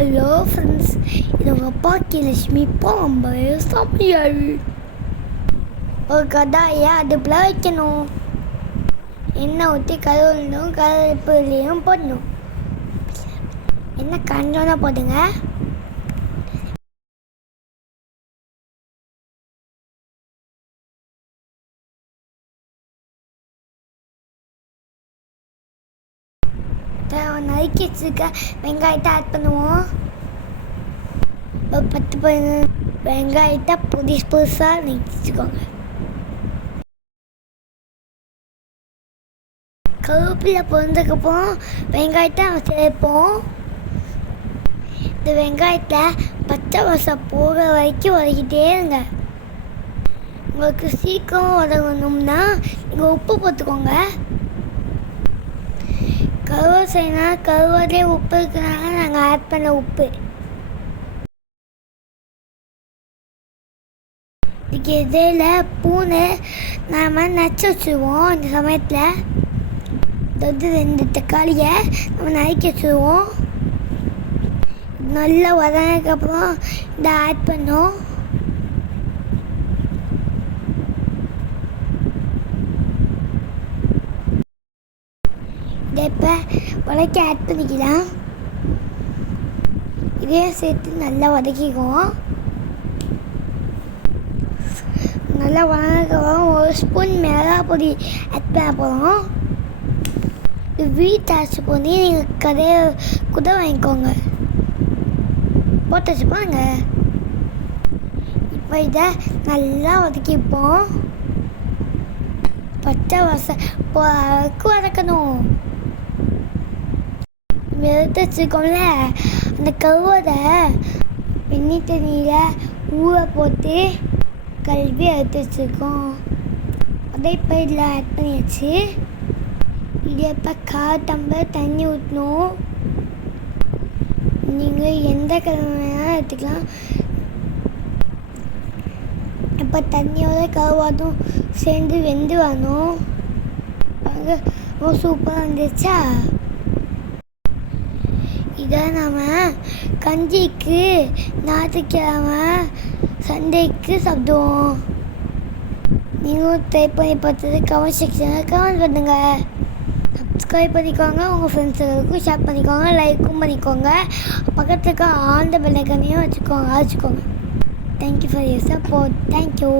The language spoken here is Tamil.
ஹலோ ஃப்ரெண்ட்ஸ், இது உங்கள் பாக்கியலட்சுமி பாம்பு சமையல். ஒரு கடாயை அடுப்பில் வைக்கணும். எண்ணெய் ஊற்றி கருவேப்பிலையும் கருவேப்பிலையும் போடணும். எண்ணெய் கஞ்சோன்னா போடுங்க. நறுக்கி வச்சுருக்க வெங்காயத்தை ஆட் பண்ணுவோம். ஒரு 10-15 வெங்காயத்தை புதுசாக நறுக்கிச்சுக்கோங்க. கருவேப்பிலை பொரிஞ்சதுக்கப்புறம் வெங்காயத்தை சேர்ப்போம். இந்த வெங்காயத்தை பச்சை வாசம் போகிற வரைக்கும் வதக்கிட்டே இருங்க. உங்களுக்கு சீக்கிரம் வதங்கணும்னா நீங்கள் உப்பு போட்டுக்கோங்க. கருவேப்பிலைனா கருவேப்பிலே உப்பு இருக்கிறனால நாங்கள் ஆட் பண்ண உப்பு. இதுக்கு இதில் பூனை நாம் நச்சு வச்சுருவோம். இந்த சமயத்தில் 2 தக்காளியை நம்ம நறுக்கி வச்சுருவோம். நல்லா வதங்கினதுக்கப்புறம் இதை ஆட் பண்ணோம். இதை இப்போ வதக்கி ஆட் பண்ணிக்கலாம். இதையும் சேர்த்து நல்லா வதக்கிக்குவோம். நல்லா வதங்கினதுக்கப்புறம் 1 ஸ்பூன் மிளகாய் பொடி ஆட் பண்ண போகிறோம். வீட்டு அரைச்சி போய் நீங்கள் கதையை கூட வாங்கிக்கோங்க, போட்டு வச்சுப்பாங்க. இப்போ இதை நல்லா வதக்கிப்போம். பச்சை வாசம் போக்கு வதக்கணும். எடுத்து வச்சுக்கோங்கள அந்த கருவதை வெந்நி தண்ணியில் ஊற போட்டு கழுவி எடுத்து வச்சுருக்கோம். அதை இப்போ இதில் ஆட் பண்ணியாச்சு. இதை இப்போ 1/4 டம்ளர் தண்ணி ஊற்றணும். நீங்கள் எந்த கிழமை வேணாலும் எடுத்துக்கலாம். இப்போ தண்ணியோட கருவாடும் சேர்ந்து வெந்து வரணும். அங்கே ரொம்ப சூப்பராக வந்துச்சா. இதை நாம் கஞ்சிக்கு ஞாயிற்றுக்கிழமை சண்டேக்கு சாப்பிடுவோம். நீங்களும் ட்ரை பண்ணி பார்த்தது கமெண்ட் செக்ஷனில் கமெண்ட் பண்ணுங்கள். சப்ஸ்கிரைப் பண்ணிக்கோங்க, உங்கள் ஃப்ரெண்ட்ஸுகளுக்கும் ஷேர் பண்ணிக்கோங்க, லைக்கும் பண்ணிக்கோங்க. பக்கத்துக்கு ஆழ்ந்த பெல்லைக்கனையும் வச்சுக்கோங்க. Thank you for your support. Thank you.